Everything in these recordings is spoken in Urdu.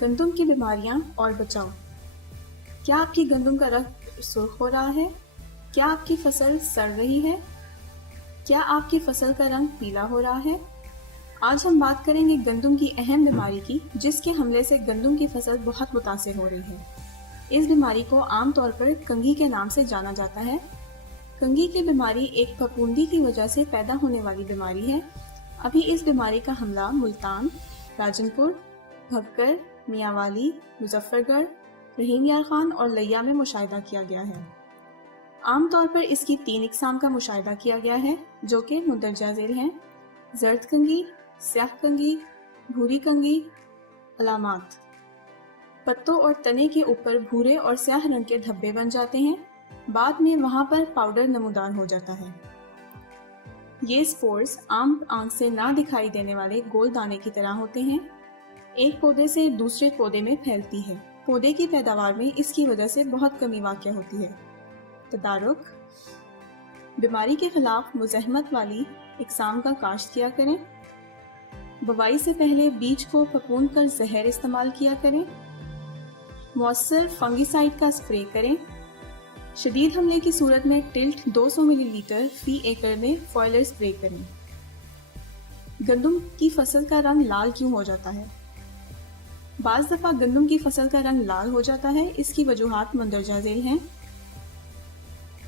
گندم کی بیماریاں اور بچاؤ۔ کیا آپ کی گندم کا رنگ سرخ ہو رہا ہے؟ کیا آپ کی فصل سڑ رہی ہے؟ کیا آپ کی فصل کا رنگ پیلا ہو رہا ہے؟ آج ہم بات کریں گے گندم کی اہم بیماری کی، جس کے حملے سے گندم کی فصل بہت متاثر ہو رہی ہے۔ اس بیماری کو عام طور پر کنگھی کے نام سے جانا جاتا ہے۔ کنگھی کی بیماری ایک پھپھوندی کی وجہ سے پیدا ہونے والی بیماری ہے۔ ابھی اس بیماری کا حملہ ملتان، راجن پور، بھکر، میاں والی، مظفر گڑھ، رحیم یار خان اور لیا میں مشاہدہ کیا گیا ہے۔ عام طور پر اس کی 3 اقسام کا مشاہدہ کیا گیا ہے، جو کہ مندرجہ ذیل ہیں: زرد کنگھی، سیاہ کنگھی، بھوری کنگھی۔ علامات: پتوں اور تنے کے اوپر بھورے اور سیاہ رنگ کے دھبے بن جاتے ہیں، بعد میں وہاں پر پاؤڈر نمودار ہو جاتا ہے۔ یہ سپورز عام آنکھ سے نہ دکھائی دینے والے گول دانے کی طرح ہوتے ہیں، ایک پودے سے دوسرے پودے میں پھیلتی ہے۔ پودے کی پیداوار میں اس کی وجہ سے بہت کمی واقع ہوتی ہے۔ تدارک: بیماری کے خلاف مزاحمت والی اقسام کا کاشت کیا کریں۔ بوائی سے پہلے بیج کو پھپھوند کر زہر استعمال کیا کریں۔ مؤثر فنگی سائیڈ کا اسپرے کریں۔ شدید حملے کی صورت میں ٹلٹ 200 ملی لیٹر فی ایکڑ میں فوائلر اسپرے کریں۔ گندم کی فصل کا رنگ لال کیوں ہو جاتا ہے؟ بعض دفعہ گندم کی فصل کا رنگ لال ہو جاتا ہے۔ اس کی وجوہات مندرجہ ذیل ہیں: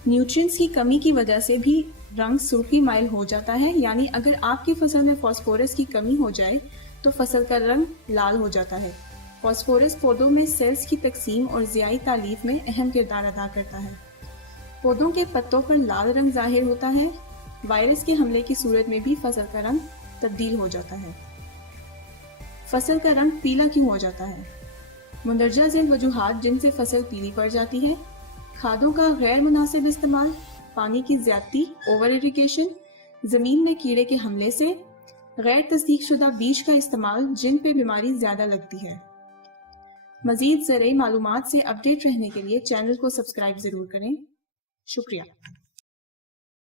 نیوٹرینٹس کی کمی کی وجہ سے بھی رنگ سرخی مائل ہو جاتا ہے، یعنی اگر آپ کی فصل میں فاسفورس کی کمی ہو جائے تو فصل کا رنگ لال ہو جاتا ہے۔ فاسفورس پودوں میں سیلز کی تقسیم اور ضیائی تالیف میں اہم کردار ادا کرتا ہے۔ پودوں کے پتوں پر لال رنگ ظاہر ہوتا ہے۔ وائرس کے حملے کی صورت میں بھی فصل کا رنگ تبدیل ہو جاتا ہے۔ فصل کا رنگ پیلا کیوں ہو جاتا ہے؟ مندرجہ ذیل وجوہات جن سے فصل پیلی پڑ جاتی ہے: کھادوں کا غیر مناسب استعمال، پانی کی زیادتی اوور ایریگیشن، زمین میں کیڑے کے حملے سے، غیر تصدیق شدہ بیج کا استعمال جن پہ بیماری زیادہ لگتی ہے۔ مزید زرعی معلومات سے اپ ڈیٹ رہنے کے لیے چینل کو سبسکرائب ضرور کریں۔ شکریہ۔